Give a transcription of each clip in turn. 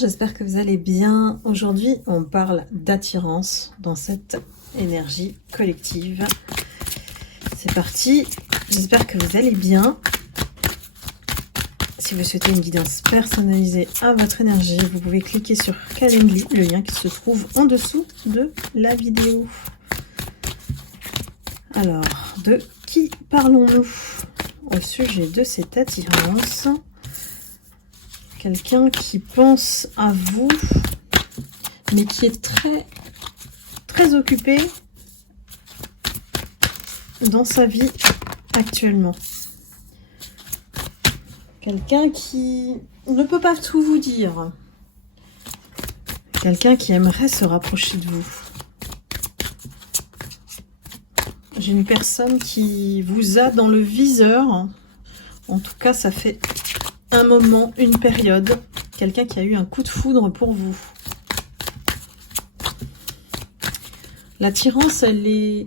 j'espère que vous allez bien. Aujourd'hui, on parle d'attirance dans cette énergie collective. C'est parti, j'espère que vous allez bien. Si vous souhaitez une guidance personnalisée à votre énergie, vous pouvez cliquer sur Calendly, le lien qui se trouve en dessous de la vidéo. Alors, de qui parlons-nous au sujet de cette attirance? Quelqu'un qui pense à vous, mais qui est très occupé dans sa vie actuellement. Quelqu'un qui ne peut pas tout vous dire. Quelqu'un qui aimerait se rapprocher de vous. J'ai une personne qui vous a dans le viseur. En tout cas, ça fait un moment, une période. Quelqu'un qui a eu un coup de foudre pour vous. L'attirance, elle est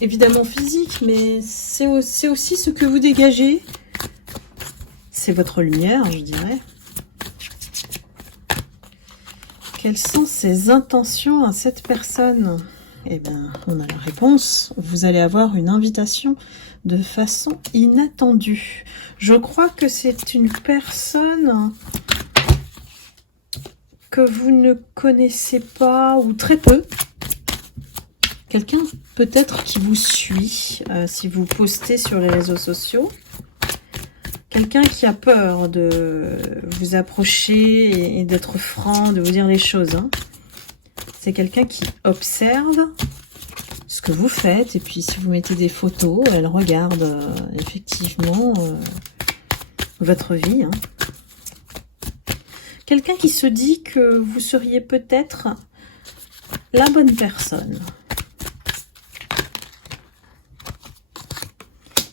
évidemment physique, mais c'est aussi ce que vous dégagez. C'est votre lumière, je dirais. Quelles sont ses intentions à cette personne? Eh bien, on a la réponse. Vous allez avoir une invitation de façon inattendue. Je crois que c'est une personne que vous ne connaissez pas ou très peu. Quelqu'un peut-être qui vous suit si vous postez sur les réseaux sociaux. Quelqu'un qui a peur de vous approcher et d'être franc, de vous dire les choses. C'est quelqu'un qui observe ce que vous faites. Et puis si vous mettez des photos, elle regarde effectivement votre vie. Quelqu'un qui se dit que vous seriez peut-être la bonne personne.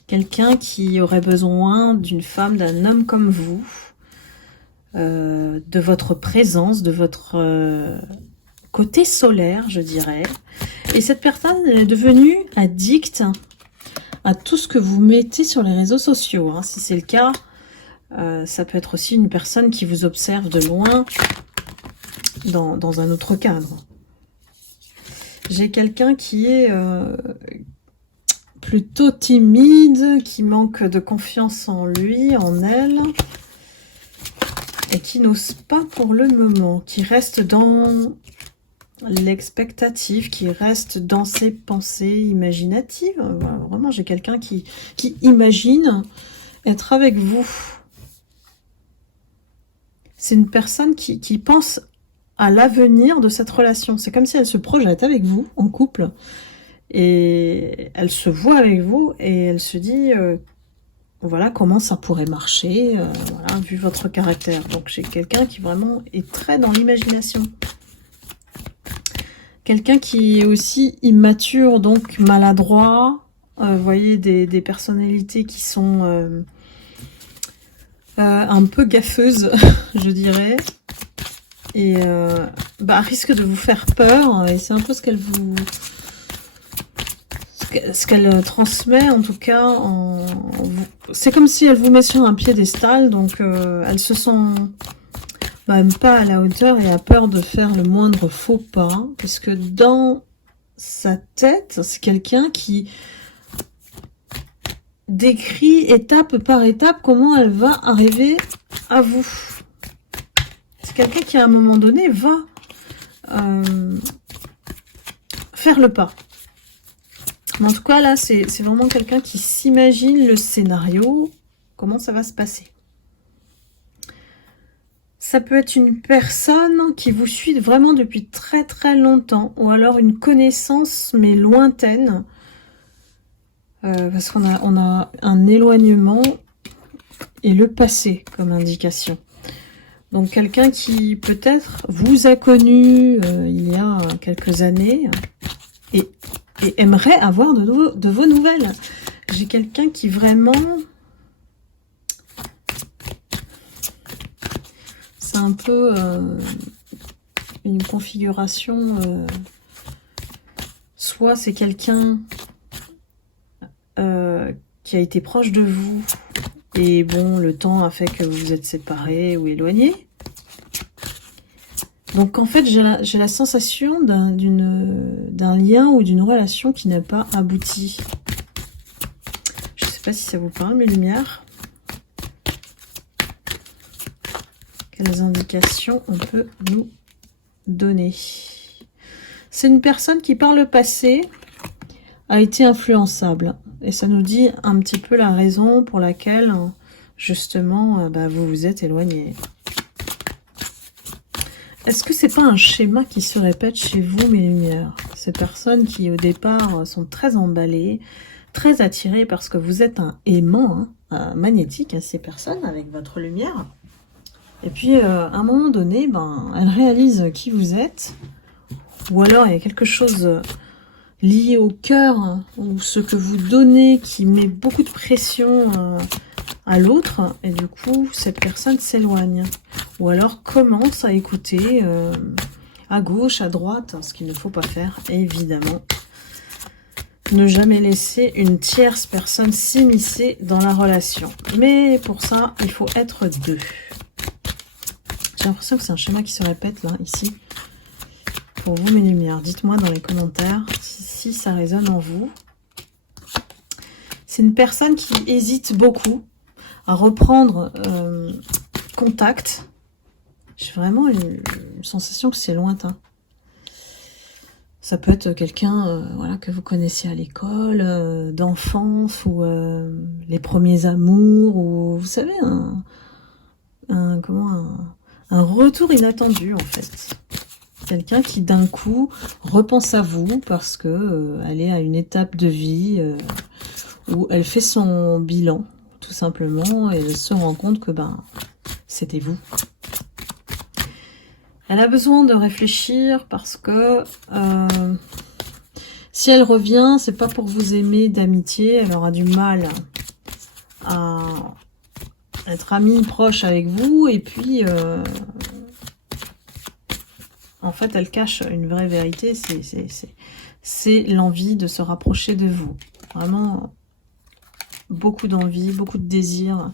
Quelqu'un qui aurait besoin d'une femme, d'un homme comme vous, de votre présence, de votre côté solaire, je dirais. Et cette personne est devenue addicte à tout ce que vous mettez sur les réseaux sociaux. Si c'est le cas, ça peut être aussi une personne qui vous observe de loin dans un autre cadre. J'ai quelqu'un qui est plutôt timide, qui manque de confiance en lui, en elle, et qui n'ose pas pour le moment, qui reste dans l'expectative, qui reste dans ses pensées imaginatives. Voilà, vraiment, j'ai quelqu'un qui imagine être avec vous. C'est une personne qui pense à l'avenir de cette relation. C'est comme si elle se projette avec vous, en couple, et elle se voit avec vous, et elle se dit, voilà comment ça pourrait marcher, voilà, vu votre caractère. Donc j'ai quelqu'un qui vraiment est très dans l'imagination. Quelqu'un qui est aussi immature, donc maladroit. Vous voyez, des personnalités qui sont un peu gaffeuses, je dirais. Et risque de vous faire peur. Et c'est un peu ce qu'elle vous... ce qu'elle transmet, en tout cas. C'est comme si elle vous met sur un piédestal. Donc elle se sent... même pas à la hauteur et a peur de faire le moindre faux pas, parce que dans sa tête, c'est quelqu'un qui décrit étape par étape comment elle va arriver à vous. C'est quelqu'un qui à un moment donné va faire le pas. Mais en tout cas là, c'est vraiment quelqu'un qui s'imagine le scénario, comment ça va se passer. Ça peut être une personne qui vous suit vraiment depuis très longtemps, ou alors une connaissance mais lointaine, parce qu'on a un éloignement et le passé comme indication. Donc quelqu'un qui peut-être vous a connu il y a quelques années et aimerait avoir de vos nouvelles. J'ai quelqu'un qui vraiment... C'est un peu une configuration, soit c'est quelqu'un qui a été proche de vous, et bon, le temps a fait que vous vous êtes séparés ou éloignés, Donc en fait, j'ai la sensation d'un lien ou d'une relation qui n'a pas abouti. Je ne sais pas si ça vous parle, mes lumières. Quelles indications on peut nous donner? C'est une personne qui, par le passé, a été influençable. Et ça nous dit un petit peu la raison pour laquelle, justement, vous vous êtes éloigné. Est-ce que c'est pas un schéma qui se répète chez vous, mes lumières? Ces personnes qui, au départ, sont très emballées, très attirées parce que vous êtes un aimant magnétique, ces personnes, avec votre lumière. Et puis, à un moment donné, elles réalisent qui vous êtes. Ou alors, il y a quelque chose lié au cœur, ou ce que vous donnez qui met beaucoup de pression à l'autre, et du coup, cette personne s'éloigne. Ou alors commence à écouter à gauche, à droite, ce qu'il ne faut pas faire, évidemment. Ne jamais laisser une tierce personne s'immiscer dans la relation. Mais pour ça, il faut être deux. J'ai l'impression que c'est un schéma qui se répète, là, ici. Pour vous, mes lumières, dites-moi dans les commentaires si ça résonne en vous. C'est une personne qui hésite beaucoup à reprendre contact. J'ai vraiment une sensation que c'est lointain. Ça peut être quelqu'un voilà, que vous connaissiez à l'école, d'enfance, ou les premiers amours, ou vous savez, un retour inattendu en fait. Quelqu'un qui d'un coup repense à vous parce que elle est à une étape de vie où elle fait son bilan tout simplement et elle se rend compte que c'était vous. Elle a besoin de réfléchir parce que si elle revient, c'est pas pour vous aimer d'amitié, elle aura du mal à être amie proche avec vous et puis en fait elle cache une vraie vérité, c'est l'envie de se rapprocher de vous. Vraiment beaucoup d'envie, beaucoup de désir.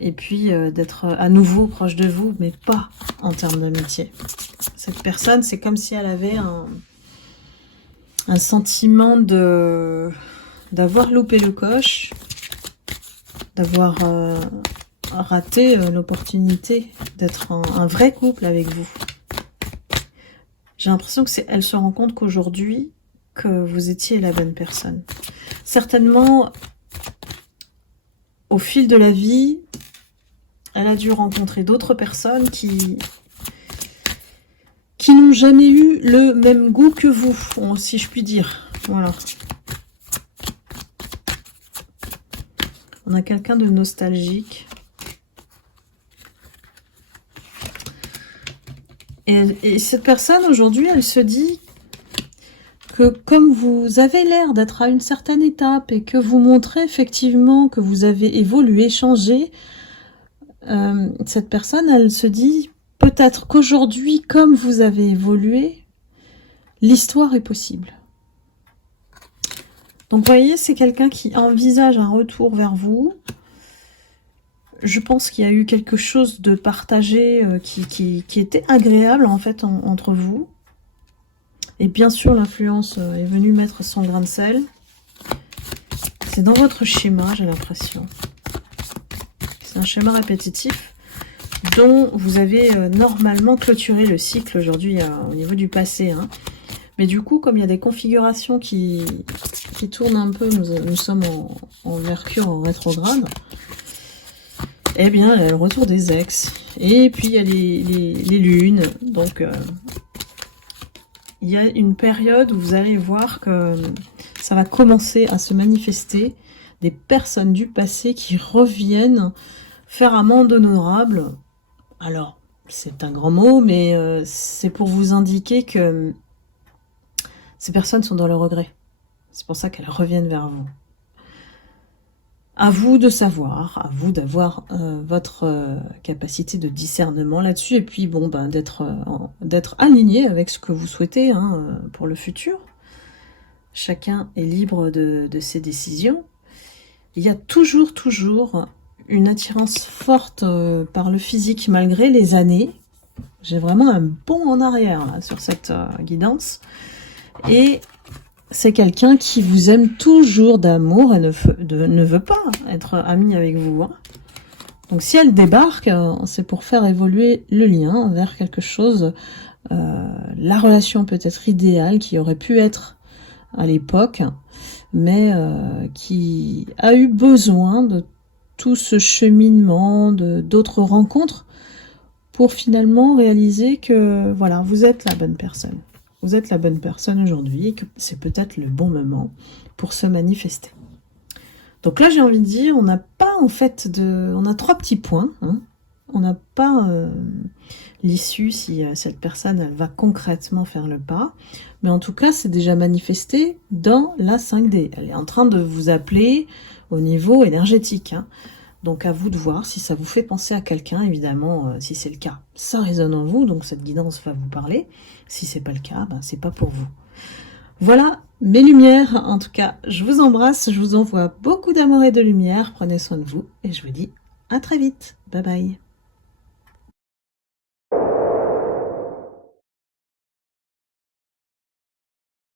Et puis d'être à nouveau proche de vous, mais pas en termes d'amitié. Cette personne, c'est comme si elle avait un sentiment d'avoir loupé le coche, d'avoir raté l'opportunité d'être un vrai couple avec vous. J'ai l'impression que elle se rend compte qu'aujourd'hui, que vous étiez la bonne personne. Certainement, au fil de la vie, elle a dû rencontrer d'autres personnes qui n'ont jamais eu le même goût que vous, si je puis dire. Voilà. On a quelqu'un de nostalgique. Et cette personne, aujourd'hui, elle se dit que comme vous avez l'air d'être à une certaine étape et que vous montrez effectivement que vous avez évolué, changé, cette personne, elle se dit peut-être qu'aujourd'hui, comme vous avez évolué, l'histoire est possible. Donc, vous voyez, c'est quelqu'un qui envisage un retour vers vous. Je pense qu'il y a eu quelque chose de partagé qui était agréable, en fait, entre vous. Et bien sûr, l'influence est venue mettre son grain de sel. C'est dans votre schéma, j'ai l'impression. C'est un schéma répétitif dont vous avez normalement clôturé le cycle aujourd'hui au niveau du passé. Hein. Mais du coup, comme il y a des configurations qui tournent un peu, nous sommes en Mercure en rétrograde, eh bien, il y a le retour des ex. Et puis, il y a les lunes. Donc, il y a une période où vous allez voir que ça va commencer à se manifester des personnes du passé qui reviennent faire amende honorable. Alors, c'est un grand mot, mais c'est pour vous indiquer que ces personnes sont dans le regret. C'est pour ça qu'elles reviennent vers vous. À vous de savoir, à vous d'avoir votre capacité de discernement là-dessus, et puis bon, d'être aligné avec ce que vous souhaitez pour le futur. Chacun est libre de ses décisions. Il y a toujours une attirance forte par le physique malgré les années. J'ai vraiment un bond en arrière là, sur cette guidance. Et c'est quelqu'un qui vous aime toujours d'amour et ne veut pas être ami avec vous. Hein. Donc si elle débarque, c'est pour faire évoluer le lien vers quelque chose, la relation peut-être idéale qui aurait pu être à l'époque, mais qui a eu besoin de tout ce cheminement, d'autres rencontres, pour finalement réaliser que voilà, vous êtes la bonne personne. Vous êtes la bonne personne aujourd'hui et que c'est peut-être le bon moment pour se manifester. Donc là, j'ai envie de dire, on n'a pas en fait on a 3 petits points. Hein. On n'a pas l'issue si cette personne, elle va concrètement faire le pas. Mais en tout cas, c'est déjà manifesté dans la 5D. Elle est en train de vous appeler au niveau énergétique. Hein. Donc à vous de voir si ça vous fait penser à quelqu'un, évidemment, si c'est le cas. Ça résonne en vous, donc cette guidance va vous parler. Si c'est pas le cas, ben, c'est pas pour vous. Voilà mes lumières, en tout cas, je vous embrasse, je vous envoie beaucoup d'amour et de lumière, prenez soin de vous, et je vous dis à très vite. Bye bye.